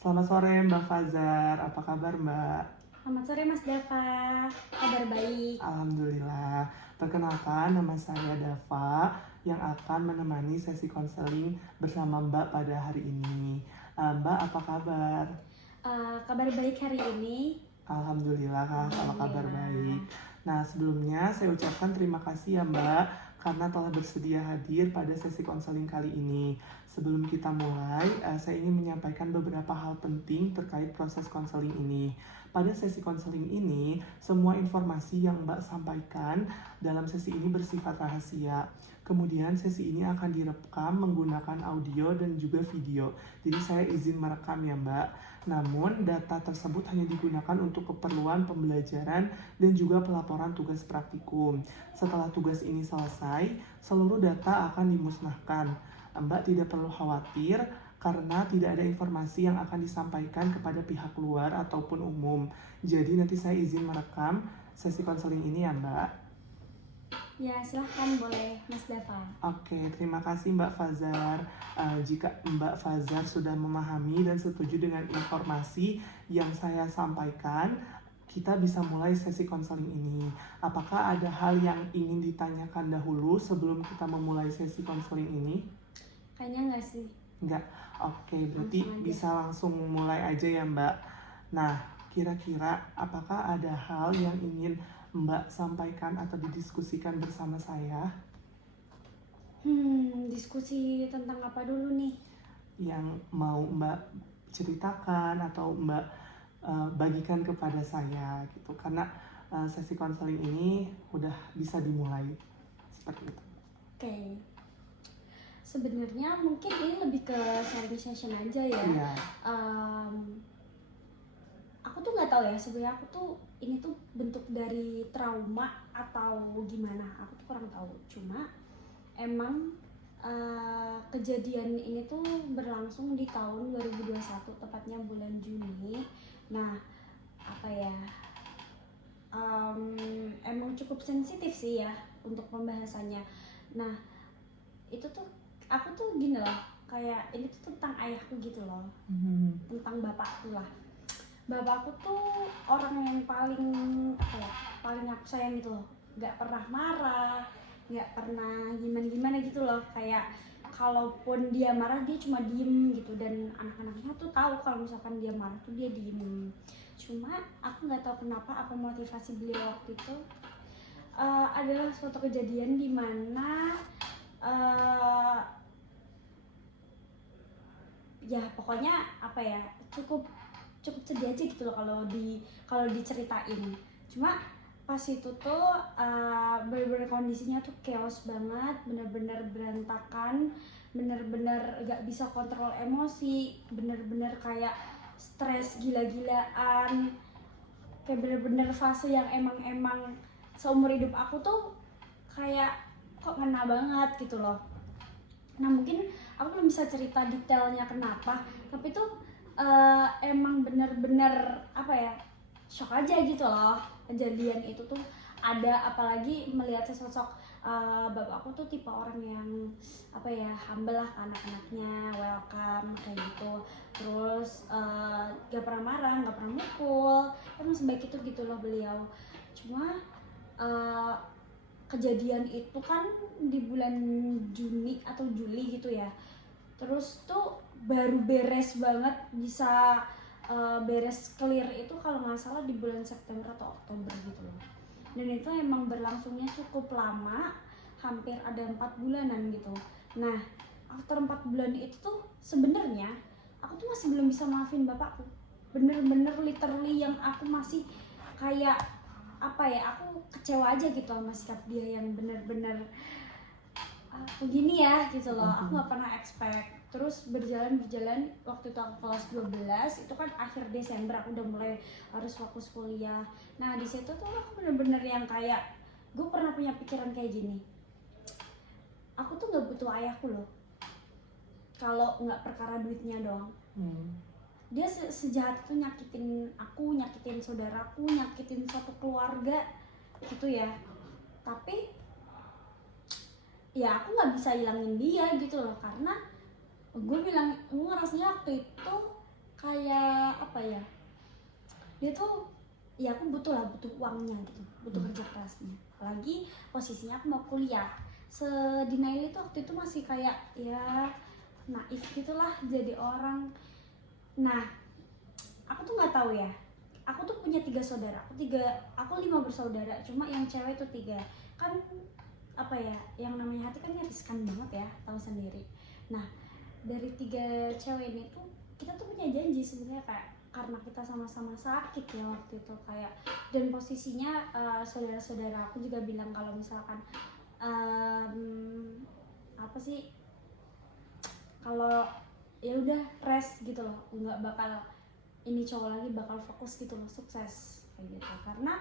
Selamat sore Mbak Fazar, apa kabar Mbak? Selamat sore Mas Dava, kabar baik. Alhamdulillah. Perkenalkan, nama saya Dava yang akan menemani sesi konseling bersama Mbak pada hari ini. Mbak, apa kabar? Kabar baik hari ini. Alhamdulillah, apa kabar Alhamdulillah. baik. Nah, sebelumnya saya ucapkan terima kasih ya Mbak karena telah bersedia hadir pada sesi konseling kali ini. Sebelum kita mulai, saya ingin menyampaikan beberapa hal penting terkait proses konseling ini. Pada sesi konseling ini, semua informasi yang Mbak sampaikan dalam sesi ini bersifat rahasia. Kemudian sesi ini akan direkam menggunakan audio dan juga video. Jadi saya izin merekam ya Mbak. Namun data tersebut hanya digunakan untuk keperluan pembelajaran dan juga pelaporan tugas praktikum. Setelah tugas ini selesai, seluruh data akan dimusnahkan. Mbak tidak perlu khawatir karena tidak ada informasi yang akan disampaikan kepada pihak luar ataupun umum. Jadi nanti saya izin merekam sesi konseling ini ya Mbak. Ya silahkan boleh Mas Dava. Oke, terima kasih Mbak Fazar. Jika Mbak Fazar sudah memahami dan setuju dengan informasi yang saya sampaikan, kita bisa mulai sesi konseling ini. Apakah ada hal yang ingin ditanyakan dahulu sebelum kita memulai sesi konseling ini? Kayaknya nggak sih? Enggak. Oke, berarti Langsung aja. bisa langsung mulai aja ya Mbak. Nah, kira-kira apakah ada hal yang ingin Mbak sampaikan atau didiskusikan bersama saya? Diskusi tentang apa dulu nih? Yang mau Mbak ceritakan atau Mbak bagikan kepada saya gitu, karena sesi konseling ini udah bisa dimulai seperti itu. Oke. Sebenarnya mungkin ini lebih ke sharing session aja ya. Iya. Aku tuh nggak tahu ya sebenarnya ini tuh bentuk dari trauma atau gimana. Aku tuh kurang tahu. Cuma emang kejadian ini tuh berlangsung di tahun 2021, tepatnya bulan Juni. Nah, apa ya, emang cukup sensitif sih ya untuk pembahasannya. Nah, itu tuh aku tuh gini loh, kayak ini tuh tentang ayahku gitu loh, tentang bapakku lah. Bapakku tuh orang yang paling paling aku sayang gitu loh, nggak pernah marah, nggak pernah gimana gitu loh. Kayak kalaupun dia marah dia cuma diem gitu, dan anak-anaknya tuh tahu kalau misalkan dia marah tuh dia diem. Cuma aku nggak tahu kenapa apa motivasi beliau waktu itu adalah suatu kejadian di mana ya pokoknya apa ya, cukup sedih aja gitu loh kalau diceritain. Cuma pas itu tuh bener-bener kondisinya tuh chaos banget, bener-bener berantakan, bener-bener gak bisa kontrol emosi, bener-bener kayak stres gila-gilaan, kayak bener-bener fase yang emang seumur hidup aku tuh kayak kok ngena banget gitu loh. Nah mungkin aku belum bisa cerita detailnya kenapa, tapi tuh emang bener-bener apa ya, shock aja gitu loh kejadian itu tuh ada. Apalagi melihat sesosok bapakku tuh tipe orang yang apa ya, humble lah ke anak-anaknya, welcome kayak gitu. Terus gak pernah marah, gak pernah mukul, emang sebaik itu gitu loh beliau. Cuma kejadian itu kan di bulan Juni atau Juli gitu ya. Terus tuh baru beres banget, bisa beres clear itu kalau nggak salah di bulan September atau Oktober gitu loh. Dan itu emang berlangsungnya cukup lama, hampir ada 4 bulanan gitu. Nah, after 4 bulan itu tuh sebenarnya aku tuh masih belum bisa maafin bapakku. Bener-bener literally yang aku masih kayak apa ya, aku kecewa aja gitu sama sikap dia yang bener-bener begini ya gitu loh. Aku nggak pernah expect. Terus berjalan waktu itu aku kelas 12, itu kan akhir Desember, aku udah mulai harus fokus kuliah. Nah di situ tuh aku bener-bener yang kayak, gue pernah punya pikiran kayak gini, aku tuh nggak butuh ayahku loh kalau nggak perkara duitnya doang. Dia sejahat itu nyakitin aku, nyakitin saudaraku, nyakitin satu keluarga gitu ya. Tapi ya aku nggak bisa hilangin dia gitu loh, karena gue ngerasanya waktu itu kayak apa ya, dia tuh ya aku butuh uangnya gitu, butuh kerja kerasnya, apalagi posisinya aku mau kuliah. Sedenial itu waktu itu masih kayak ya naif gitulah jadi orang. Nah aku tuh nggak tahu ya, aku tuh punya 3 saudara, aku 5 bersaudara, cuma yang cewek tuh 3. Kan apa ya, yang namanya hati kan riskan banget ya, tahu sendiri. Nah dari 3 cewek ini tuh kita tuh punya janji sebenarnya, kayak karena kita sama-sama sakit ya waktu itu kayak, dan posisinya saudara-saudara aku juga bilang kalau misalkan apa sih, kalau ya udah rest gitu loh, nggak bakal ini cowok lagi, bakal fokus gitu loh, sukses kayak gitu. Karena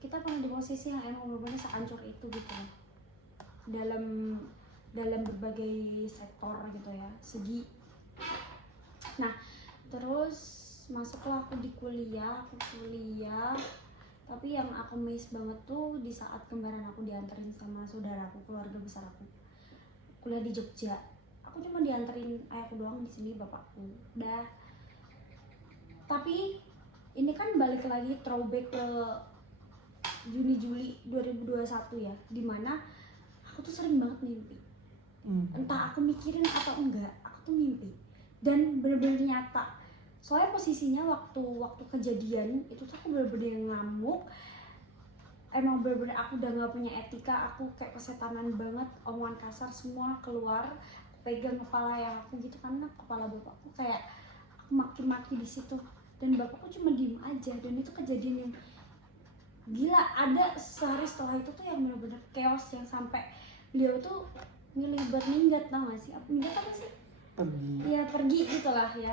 kita pernah di posisi yang emang bener-bener sehancur itu gitu loh, dalam berbagai sektor gitu ya, segi. Nah terus masuklah aku di kuliah, tapi yang aku miss banget tuh di saat kembaran aku dianterin sama saudaraku, keluarga besar aku kuliah di Jogja. Aku cuma dianterin ayahku doang di sini, bapakku udah. Tapi ini kan balik lagi throwback ke Juni-Juli 2021 ya, dimana aku tuh sering banget mimpi. Entah aku mikirin atau enggak, aku tuh mimpi dan bener-bener nyata. Soalnya posisinya waktu kejadian itu tuh aku bener-bener ngamuk, emang bener-bener aku udah nggak punya etika, aku kayak kesetanan banget, omongan kasar semua keluar, aku pegang kepala ya aku gitu, karena kepala bapakku kayak aku maki-maki di situ, dan bapakku cuma diem aja. Dan itu kejadian yang gila, ada sehari setelah itu tuh yang bener-bener chaos, yang sampai beliau tuh milih buat minggat, tau gak sih? Minggat apa sih? Iya pergi gitu lah ya,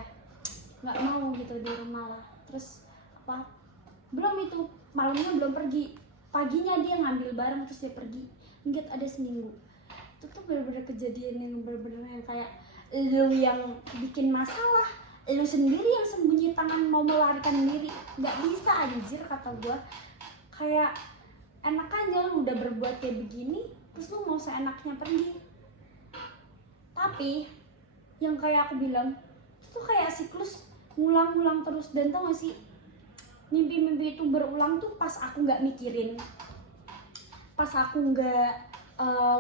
nggak mau gitu di rumah lah. Terus apa, belum itu malamnya belum pergi, paginya dia ngambil barang terus dia pergi minggat, ada seminggu. Itu tuh bener-bener kejadian yang bener-bener yang kayak lu yang bikin masalah, lu sendiri yang sembunyi tangan mau melarikan diri, nggak bisa anjir kata gua. Kayak enak aja lu udah berbuat kayak begini, terus lu mau seenaknya pergi. Tapi yang kayak aku bilang itu tuh kayak siklus ngulang-ngulang terus. Dan tau gak sih, mimpi-mimpi itu berulang tuh pas aku nggak mikirin, pas aku nggak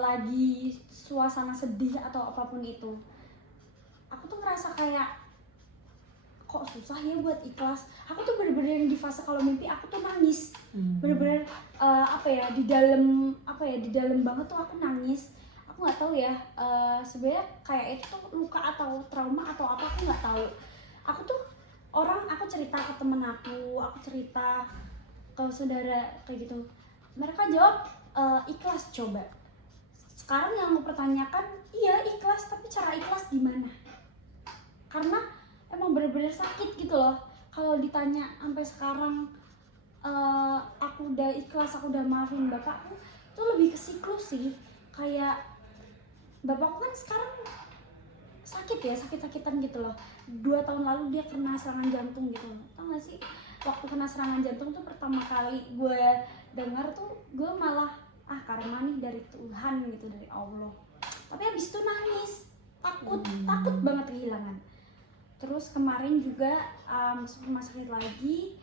lagi suasana sedih atau apapun itu, aku tuh ngerasa kayak kok susah ya buat ikhlas. Aku tuh bener-bener yang di fase kalau mimpi aku tuh nangis, bener-bener apa ya, di dalam banget tuh aku nangis. Aku nggak tahu ya, sebenarnya kayak itu tuh luka atau trauma atau apa, aku nggak tahu. Aku tuh aku cerita ke temen aku cerita ke saudara kayak gitu, mereka jawab ikhlas. Coba sekarang yang aku pertanyakan, iya ikhlas, tapi cara ikhlas gimana? Karena emang bener-bener sakit gitu loh. Kalau ditanya sampai sekarang aku udah ikhlas, aku udah maafin bapakku, itu lebih ke siklus sih. Kayak bapakku kan sekarang sakit ya, sakit-sakitan gitu loh. 2 tahun lalu dia kena serangan jantung gitu loh. Tau gak sih, waktu kena serangan jantung tuh pertama kali gue dengar tuh, gue malah karma nih dari Tuhan gitu, dari Allah. Tapi habis itu nangis, takut banget kehilangan. Terus kemarin juga masuk rumah sakit lagi,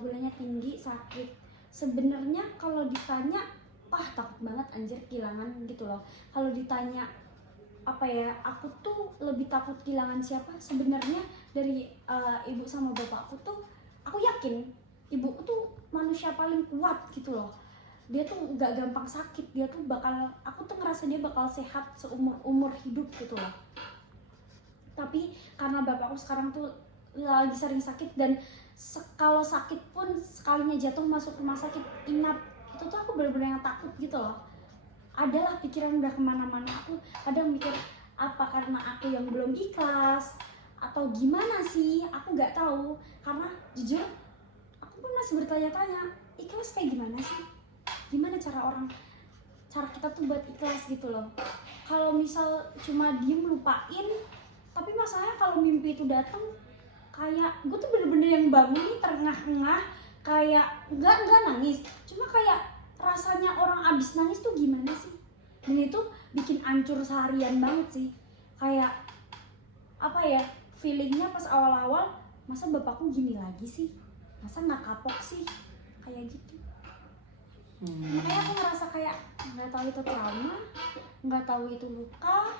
gulanya tinggi, sakit. Sebenarnya kalau ditanya, takut banget anjir kehilangan gitu loh. Kalau ditanya apa ya, aku tuh lebih takut kehilangan siapa sebenarnya dari ibu sama bapakku tuh. Aku yakin ibuku tuh manusia paling kuat gitu loh. Dia tuh gak gampang sakit, dia tuh aku tuh ngerasa dia bakal sehat seumur hidup gitu loh. Tapi karena bapakku sekarang tuh lagi sering sakit, dan kalau sakit pun sekalinya jatuh masuk rumah sakit inap, itu tuh aku bener-bener yang takut gitu loh. Adalah pikiran udah kemana-mana. Aku kadang mikir, apa karena aku yang belum ikhlas atau gimana sih, aku nggak tahu. Karena jujur aku pun masih bertanya-tanya, ikhlas kayak gimana sih, gimana cara kita tuh buat ikhlas gitu loh. Kalau misal cuma diem lupain, tapi masalahnya kalau mimpi itu datang, kayak gue tuh bener-bener yang bangun nih terengah-engah, kayak nggak nangis, cuma kayak rasanya orang abis nangis tuh gimana sih. Dan itu bikin hancur seharian banget sih. Kayak apa ya, feelingnya pas awal-awal masa bapakku gini lagi sih, masa nggak kapok sih, kayak gitu. Makanya aku ngerasa kayak nggak tahu itu trauma, nggak tahu itu luka,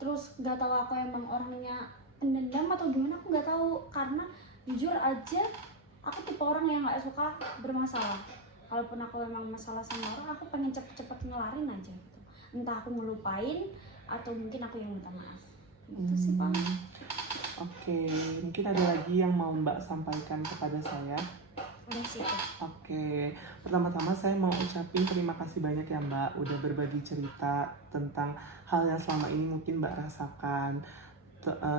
terus nggak tahu aku emang orangnya pendendam atau gimana, aku nggak tahu. Karena jujur aja aku tipe orang yang nggak suka bermasalah. Kalaupun aku emang masalah sama orang, aku pengen cepet-cepet ngelarin aja gitu. Entah aku ngelupain atau mungkin aku yang minta maaf. Itu sih Pak. Oke, mungkin ada lagi yang mau Mbak sampaikan kepada saya? Udah sih Pak. Oke, pertama-tama saya mau ucapin terima kasih banyak ya Mbak udah berbagi cerita tentang hal yang selama ini mungkin Mbak rasakan.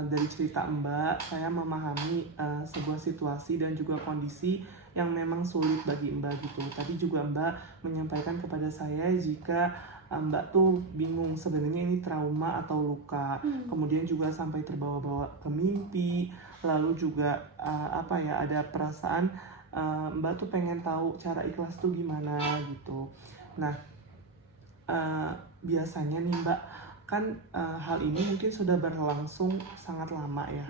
Dari cerita Mbak, saya memahami sebuah situasi dan juga kondisi yang memang sulit bagi Mbak gitu. Tadi juga Mbak menyampaikan kepada saya jika Mbak tuh bingung sebenarnya ini trauma atau luka. Kemudian juga sampai terbawa-bawa ke mimpi, lalu juga ada perasaan Mbak tuh pengen tahu cara ikhlas tuh gimana gitu. Nah, biasanya nih Mbak, kan hal ini mungkin sudah berlangsung sangat lama ya.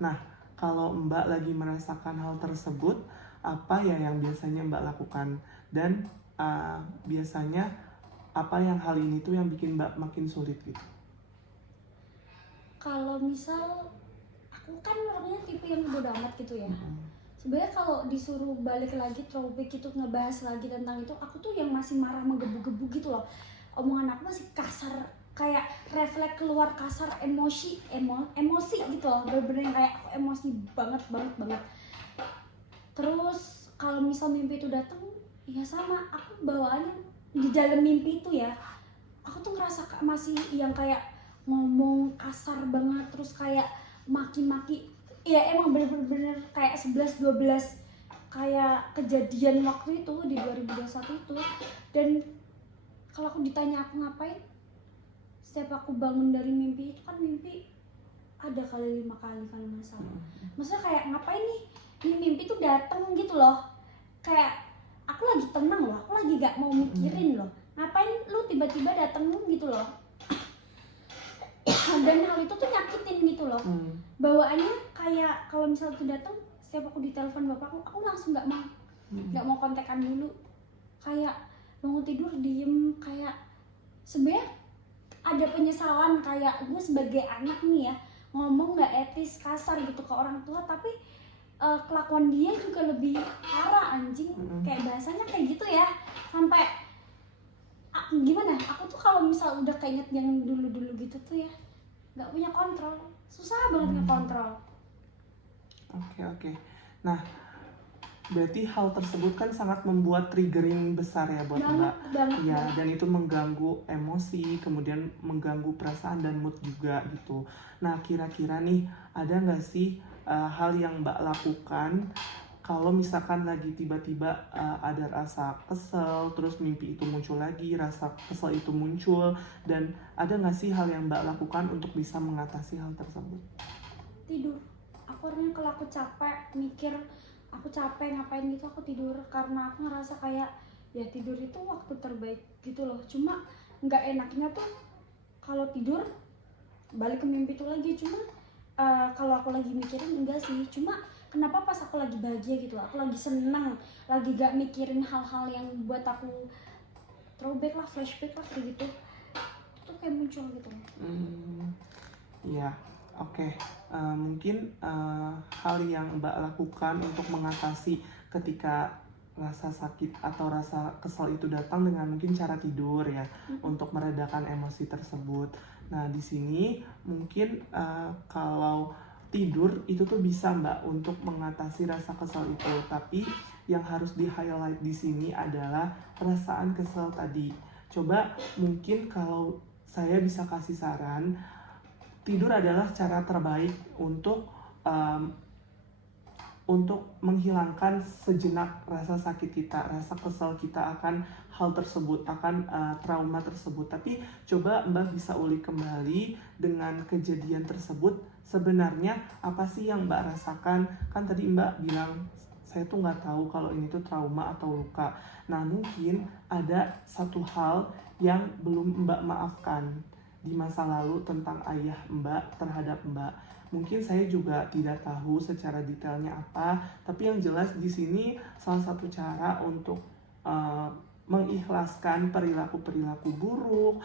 Nah, kalau Mbak lagi merasakan hal tersebut, apa ya yang biasanya Mbak lakukan? Dan biasanya apa yang hal ini tuh yang bikin Mbak makin sulit gitu? Kalau misal aku kan orangnya tipe yang bodo amat gitu ya. Sebenarnya kalau disuruh balik lagi throwback itu ngebahas lagi tentang itu, aku tuh yang masih marah menggebu-gebu gitu loh. Omongan aku masih kasar, kayak refleks keluar kasar, emosi gitu loh. Bener-bener yang kayak aku emosi banget. Terus kalau misal mimpi itu datang, ya sama, aku bawaannya di dalam mimpi itu ya. Aku tuh ngerasa masih yang kayak ngomong kasar banget, terus kayak maki-maki. Ya emang bener-bener kayak 11-12 kayak kejadian waktu itu di 2021 itu. Dan kalau aku ditanya aku ngapain, setiap aku bangun dari mimpi itu kan mimpi ada kali 5 kali kalau nggak salah. Maksudnya kayak ngapain nih, ini mimpi tuh dateng gitu loh. Kayak aku lagi tenang loh, aku lagi gak mau mikirin loh, ngapain lu tiba-tiba dateng gitu loh. Dan hal itu tuh nyakitin gitu loh. Bawaannya kayak kalau misalnya tuh datang, setiap aku ditelepon bapakku, aku langsung nggak mau kontekan dulu. Kayak bangun tidur diem, kayak sebenarnya ada penyesalan kayak gue sebagai anak nih ya ngomong nggak etis, kasar gitu ke orang tua, tapi kelakuan dia juga lebih parah anjing. Kayak bahasanya kayak gitu ya, sampai gimana? Aku tuh kalau misal udah keinget yang dulu gitu tuh ya, nggak punya kontrol, susah banget ngekontrol. Oke. Nah, berarti hal tersebut kan sangat membuat triggering besar ya buat Mbak. Ya, dan itu mengganggu emosi, kemudian mengganggu perasaan dan mood juga gitu. Nah, kira-kira nih ada nggak sih hal yang Mbak lakukan kalau misalkan lagi tiba-tiba ada rasa kesel, terus mimpi itu muncul lagi, rasa kesel itu muncul, dan ada nggak sih hal yang Mbak lakukan untuk bisa mengatasi hal tersebut? Tidur. Aku orangnya kalau aku capek mikir, aku capek ngapain gitu, aku tidur. Karena aku ngerasa kayak ya tidur itu waktu terbaik gitu loh. Cuma nggak enaknya tuh kalau tidur balik ke mimpi itu lagi. Cuma kalau aku lagi mikirin enggak sih. Cuma kenapa pas aku lagi bahagia gitu, aku lagi senang, lagi gak mikirin hal-hal yang buat aku throwback lah, flashback lah kayak gitu, itu kayak muncul gitu. Iya, oke. Mungkin hal yang Mbak lakukan untuk mengatasi ketika rasa sakit atau rasa kesal itu datang dengan mungkin cara tidur ya, untuk meredakan emosi tersebut. Nah, di sini mungkin kalau tidur itu tuh bisa Mbak untuk mengatasi rasa kesal itu, tapi yang harus di-highlight di sini adalah perasaan kesal tadi. Coba mungkin kalau saya bisa kasih saran, tidur adalah cara terbaik untuk menghilangkan sejenak rasa sakit kita, rasa kesal kita akan hal tersebut, akan trauma tersebut. Tapi coba Mbak bisa ulik kembali dengan kejadian tersebut, sebenarnya apa sih yang Mbak rasakan? Kan tadi Mbak bilang, saya tuh nggak tahu kalau ini tuh trauma atau luka. Nah, mungkin ada satu hal yang belum Mbak maafkan di masa lalu tentang ayah Mbak terhadap Mbak. Mungkin saya juga tidak tahu secara detailnya apa, tapi yang jelas di sini salah satu cara untuk uh, mengikhlaskan perilaku-perilaku buruk,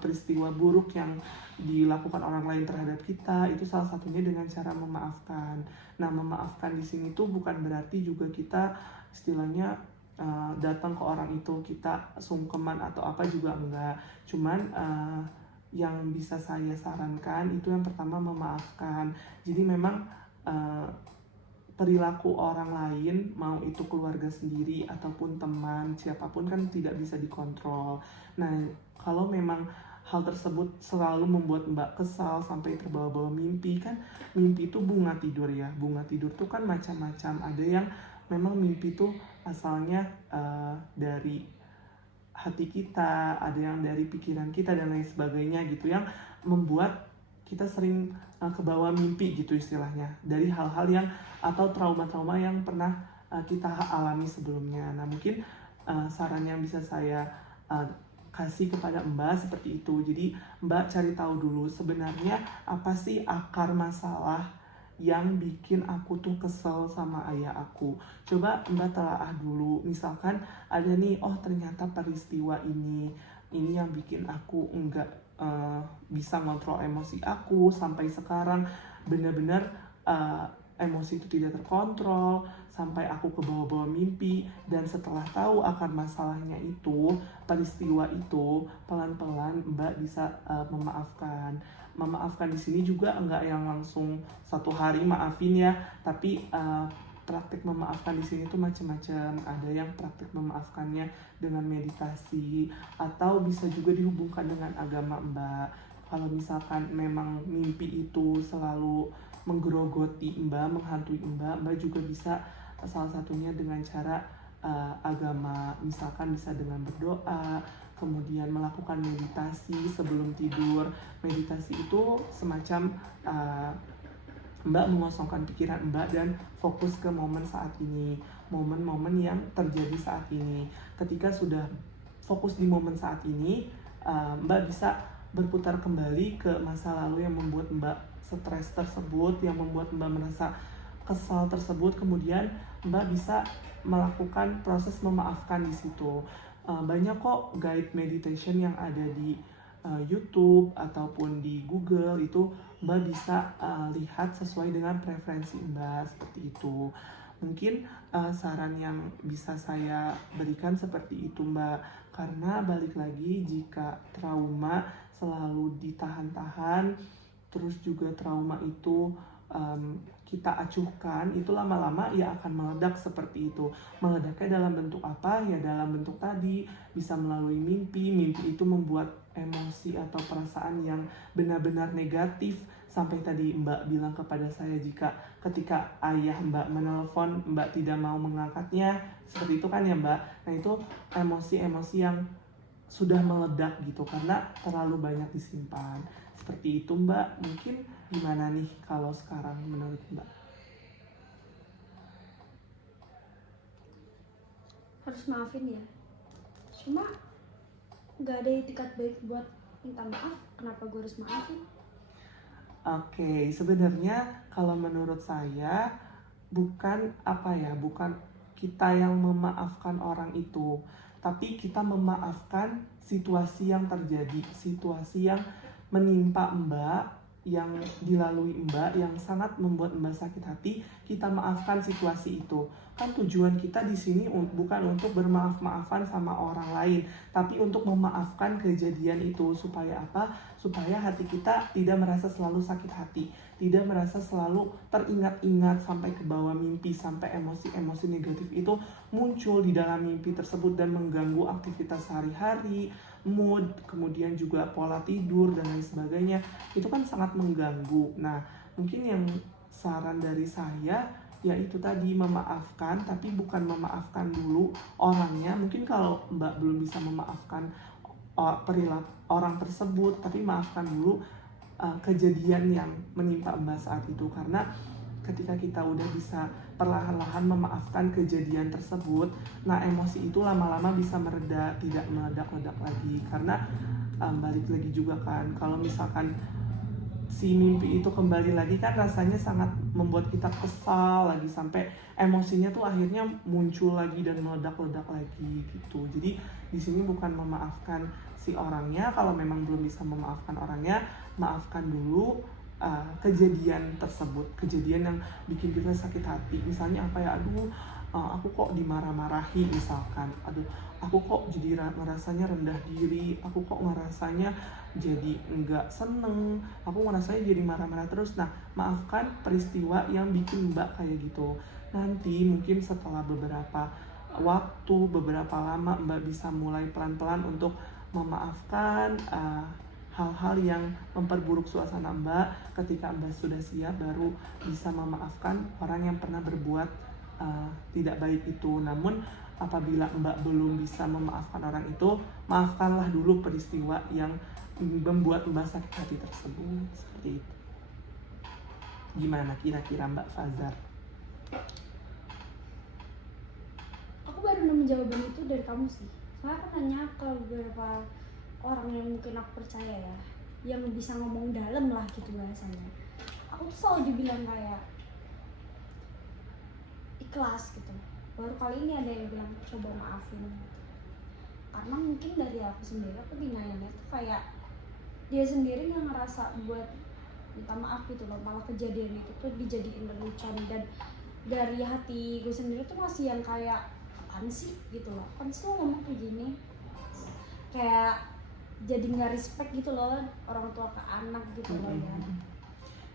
peristiwa buruk yang dilakukan orang lain terhadap kita, itu salah satunya dengan cara memaafkan. Nah, memaafkan di sini tuh bukan berarti juga kita istilahnya datang ke orang itu kita sungkeman atau apa juga enggak. Cuman yang bisa saya sarankan itu yang pertama memaafkan. Jadi memang perilaku orang lain, mau itu keluarga sendiri ataupun teman, siapapun kan tidak bisa dikontrol. Nah, kalau memang hal tersebut selalu membuat Mbak kesal sampai terbawa-bawa mimpi, kan mimpi itu bunga tidur ya. Bunga tidur tuh kan macam-macam. Ada yang memang mimpi tuh asalnya dari hati kita, ada yang dari pikiran kita dan lain sebagainya gitu, yang membuat kita sering kebawa mimpi gitu istilahnya, dari hal-hal yang atau trauma-trauma yang pernah kita alami sebelumnya. Nah, mungkin saran yang bisa saya kasih kepada Mbak seperti itu. Jadi Mbak cari tahu dulu sebenarnya apa sih akar masalah yang bikin aku tuh kesel sama ayah aku. Coba Mbak telaah dulu, misalkan ada nih, oh ternyata peristiwa ini yang bikin aku enggak bisa ngontrol emosi aku sampai sekarang, benar-benar emosi itu tidak terkontrol sampai aku ke bawah-bawah mimpi. Dan setelah tahu akar masalahnya itu, peristiwa itu, pelan-pelan Mbak bisa memaafkan. Memaafkan di sini juga enggak yang langsung satu hari maafin ya, tapi praktik memaafkan di sini tuh macam-macam. Ada yang praktik memaafkannya dengan meditasi atau bisa juga dihubungkan dengan agama Mbak. Kalau misalkan memang mimpi itu selalu menggerogoti Mbak, menghantui Mbak, Mbak juga bisa salah satunya dengan cara agama, misalkan bisa dengan berdoa, kemudian melakukan meditasi sebelum tidur. Meditasi itu semacam Mbak mengosongkan pikiran Mbak dan fokus ke momen saat ini, momen-momen yang terjadi saat ini. Ketika sudah fokus di momen saat ini, Mbak bisa berputar kembali ke masa lalu yang membuat Mbak stres tersebut, yang membuat Mbak merasa kesal tersebut. Kemudian Mbak bisa melakukan proses memaafkan di situ. Banyak kok guide meditation yang ada di YouTube ataupun di Google, itu Mbak bisa lihat sesuai dengan preferensi Mbak, seperti itu. Mungkin saran yang bisa saya berikan seperti itu Mbak, karena balik lagi jika trauma selalu ditahan-tahan, terus juga trauma itu kita acuhkan, itu lama-lama ya akan meledak seperti itu. Meledaknya dalam bentuk apa? Ya dalam bentuk tadi, bisa melalui mimpi. Mimpi itu membuat emosi atau perasaan yang benar-benar negatif. Sampai tadi Mbak bilang kepada saya, jika ketika ayah Mbak menelpon, Mbak tidak mau mengangkatnya, seperti itu kan ya Mbak. Nah, itu emosi-emosi yang sudah meledak gitu karena terlalu banyak disimpan. Seperti itu Mbak. Mungkin gimana nih kalau sekarang menurut Mbak? Harus maafin ya. Cuma nggak ada etikat baik buat minta maaf. Kenapa gue harus maafin? Oke, sebenarnya kalau menurut saya bukan bukan kita yang memaafkan orang itu, tapi kita memaafkan situasi yang terjadi, situasi yang menimpa Mbak, yang dilalui Mbak, yang sangat membuat Mbak sakit hati. Kita maafkan situasi itu. Kan tujuan kita di sini bukan untuk bermaaf-maafan sama orang lain, tapi untuk memaafkan kejadian itu. Supaya apa? Supaya hati kita tidak merasa selalu sakit hati, tidak merasa selalu teringat-ingat sampai ke bawah mimpi, sampai emosi-emosi negatif itu muncul di dalam mimpi tersebut dan mengganggu aktivitas sehari-hari, mood, kemudian juga pola tidur dan lain sebagainya. Itu kan sangat mengganggu. Nah, mungkin yang saran dari saya yaitu tadi memaafkan, tapi bukan memaafkan dulu orangnya. Mungkin kalau Mbak belum bisa memaafkan perilaku orang tersebut, tapi maafkan dulu kejadian yang menimpa Mbak saat itu. Karena ketika kita udah bisa perlahan-lahan memaafkan kejadian tersebut, nah emosi itu lama-lama bisa mereda, tidak meledak-ledak lagi. Karena balik lagi juga kan, kalau misalkan si mimpi itu kembali lagi kan rasanya sangat membuat kita kesal lagi, sampai emosinya tuh akhirnya muncul lagi dan meledak-ledak lagi gitu. Jadi di sini bukan memaafkan si orangnya, kalau memang belum bisa memaafkan orangnya, maafkan dulu kejadian tersebut, kejadian yang bikin kita sakit hati. Misalnya apa ya, aduh aku kok dimarah-marahi misalkan, aduh aku kok jadi ngerasanya rendah diri, aku kok ngerasanya jadi enggak seneng, aku ngerasanya jadi marah-marah terus. Nah, maafkan peristiwa yang bikin Mbak kayak gitu. Nanti mungkin setelah beberapa waktu, beberapa lama, Mbak bisa mulai pelan-pelan untuk memaafkan hal-hal yang memperburuk suasana Mbak. Ketika Mbak sudah siap, baru bisa memaafkan orang yang pernah berbuat tidak baik itu. Namun apabila Mbak belum bisa memaafkan orang itu, maafkanlah dulu peristiwa yang membuat Mbak sakit hati tersebut. Seperti itu. Gimana kira-kira Mbak Fazar? Aku baru nemu jawaban itu dari kamu sih. Soalnya aku nanya ke beberapa orang yang mungkin aku percaya ya, yang bisa ngomong dalam lah gitu bahasanya. Aku tuh selalu dibilang kayak ikhlas gitu. Baru kali ini ada yang bilang coba maafin. Karena mungkin dari aku sendiri, aku dinayangnya tuh kayak dia sendiri nggak ngerasa buat minta maaf gitu loh, malah kejadian itu tuh dijadiin lelucon, dan dari hati gue sendiri tuh masih yang kayak apaan sih gitu loh, apaan sih lo ngomong kayak gini, kayak jadi nggak respect gitu loh orang tua ke anak gitu loh ya.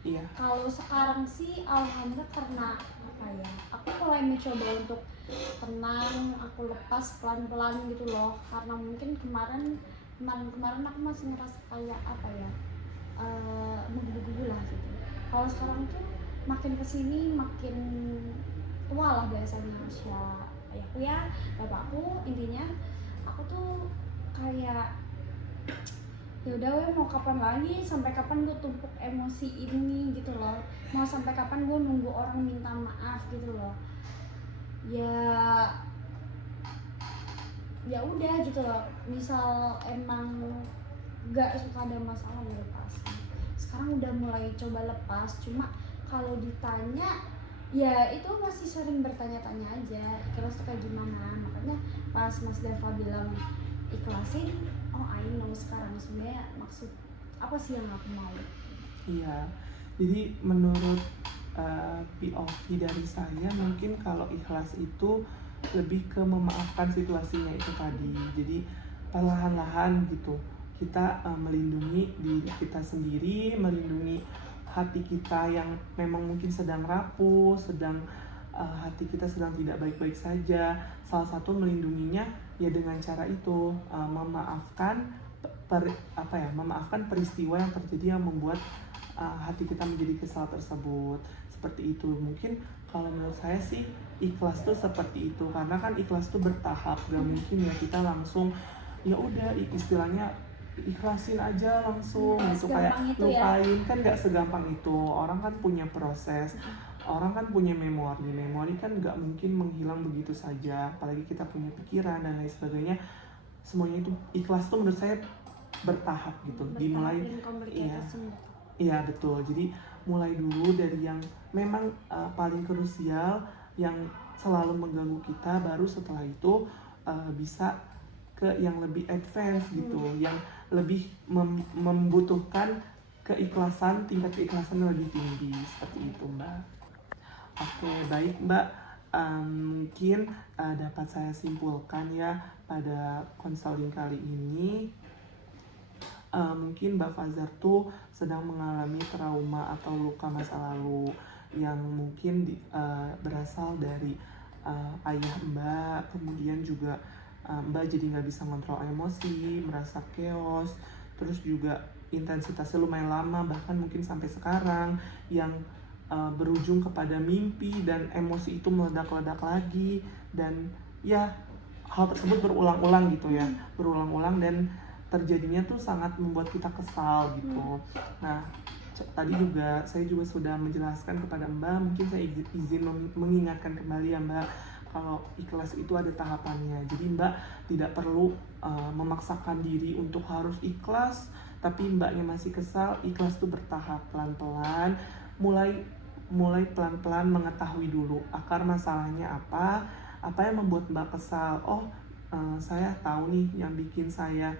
Iya. Kalau sekarang sih alhamdulillah, karena apa ya, aku mulai mencoba untuk tenang, aku lepas pelan-pelan gitu loh, karena mungkin kemarin aku masih ngerasa kayak apa ya, menggebu-gebu lah gitu. Kalau sekarang tuh makin kesini makin tua lah biasanya usia ayahku ya, bapakku, intinya aku tuh kayak ya udah weh, mau kapan lagi, sampai kapan gue tumpuk emosi ini gitu loh, mau sampai kapan gue nunggu orang minta maaf gitu loh, ya udah gitu loh. Misal emang gak suka ada masalah ya lepas. Sekarang udah mulai coba lepas, cuma kalau ditanya ya itu masih sering bertanya-tanya aja, ikhlas tuh kayak gimana. Makanya pas Mas Dava bilang ikhlasin, oh I know sekarang sebenarnya maksud apa sih yang aku mau. Iya, jadi menurut POV dari saya, mungkin kalau ikhlas itu lebih ke memaafkan situasinya itu tadi. Jadi perlahan-lahan gitu kita melindungi diri kita sendiri, melindungi hati kita yang memang mungkin sedang rapuh, hati kita sedang tidak baik-baik saja. Salah satu melindunginya ya dengan cara itu, memaafkan memaafkan peristiwa yang terjadi yang membuat hati kita menjadi kesal tersebut. Seperti itu. Mungkin kalau menurut saya sih ikhlas tuh seperti itu, karena kan ikhlas tuh bertahap, gak mungkin ya kita langsung ya udah istilahnya ikhlasin aja langsung gitu, kayak lupain ya. Kan gak segampang itu, orang kan punya proses, orang kan punya memori kan gak mungkin menghilang begitu saja, apalagi kita punya pikiran dan lain sebagainya. Semuanya itu ikhlas tuh menurut saya bertahap gitu, dimulai. Iya betul, jadi mulai dulu dari yang memang paling krusial, yang selalu mengganggu kita, baru setelah itu bisa ke yang lebih advance gitu, yang lebih membutuhkan keikhlasan, tingkat keikhlasan yang lebih tinggi. Seperti itu Mbak. Oke, baik Mbak, mungkin dapat saya simpulkan ya pada konseling kali ini, mungkin Mbak Fazar tuh sedang mengalami trauma atau luka masa lalu yang mungkin berasal dari ayah Mbak, kemudian juga Mbak jadi nggak bisa ngontrol emosi, merasa chaos, terus juga intensitasnya lumayan lama, bahkan mungkin sampai sekarang, yang berujung kepada mimpi dan emosi itu meledak-ledak lagi, dan ya hal tersebut berulang-ulang gitu ya, berulang-ulang dan terjadinya tuh sangat membuat kita kesal gitu. Nah, tadi juga saya juga sudah menjelaskan kepada Mbak, mungkin saya izin mengingatkan kembali ya Mbak, kalau ikhlas itu ada tahapannya. Jadi Mbak tidak perlu memaksakan diri untuk harus ikhlas tapi mbaknya masih kesal, ikhlas tuh bertahap, pelan-pelan, mulai pelan-pelan mengetahui dulu akar masalahnya apa yang membuat mbak kesal. Oh, saya tahu nih yang bikin saya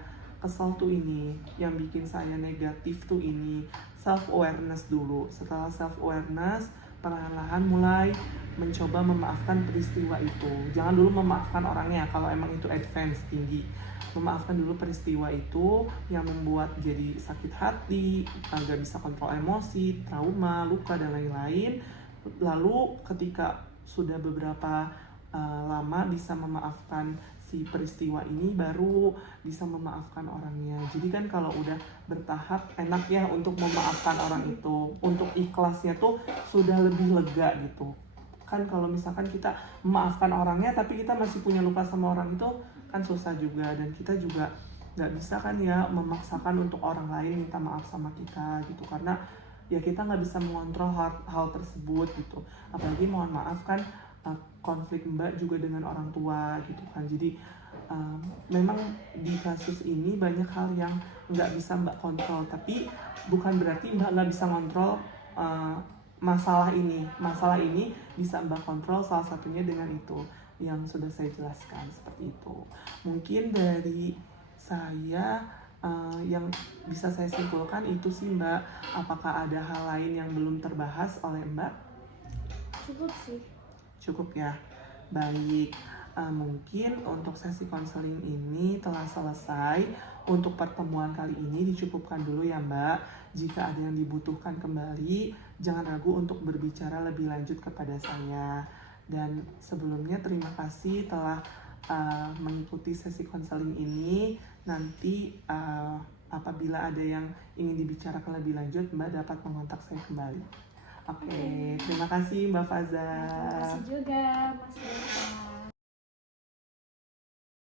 kesal tuh ini, yang bikin saya negatif tuh ini. Self awareness dulu. Setelah self awareness, perlahan-lahan mulai mencoba memaafkan peristiwa itu. Jangan dulu memaafkan orangnya kalau emang itu advance tinggi. Memaafkan dulu peristiwa itu yang membuat jadi sakit hati, nggak bisa kontrol emosi, trauma, luka dan lain-lain. Lalu ketika sudah beberapa lama bisa memaafkan si peristiwa ini, baru bisa memaafkan orangnya. Jadi kan kalau udah bertahap enak ya untuk memaafkan orang itu, untuk ikhlasnya tuh sudah lebih lega gitu. Kan kalau misalkan kita memaafkan orangnya tapi kita masih punya luka sama orang itu kan susah juga, dan kita juga nggak bisa kan ya memaksakan untuk orang lain minta maaf sama kita gitu, karena ya kita nggak bisa mengontrol hal tersebut gitu. Apalagi mohon maaf kan konflik mbak juga dengan orang tua gitu kan. Jadi memang di kasus ini banyak hal yang nggak bisa mbak kontrol, tapi bukan berarti mbak nggak bisa kontrol masalah ini bisa mbak kontrol, salah satunya dengan itu yang sudah saya jelaskan seperti itu. Mungkin dari saya yang bisa saya simpulkan itu sih mbak. Apakah ada hal lain yang belum terbahas oleh mbak? Cukup sih. Cukup ya, baik. Mungkin untuk sesi konseling ini telah selesai. Untuk pertemuan kali ini dicukupkan dulu ya mbak. Jika ada yang dibutuhkan kembali, jangan ragu untuk berbicara lebih lanjut kepada saya. Dan sebelumnya terima kasih telah mengikuti sesi konseling ini. Nanti apabila ada yang ingin dibicarakan lebih lanjut, mbak dapat mengontak saya kembali. Oke, terima kasih Mbak Faza. Terima kasih juga Mas.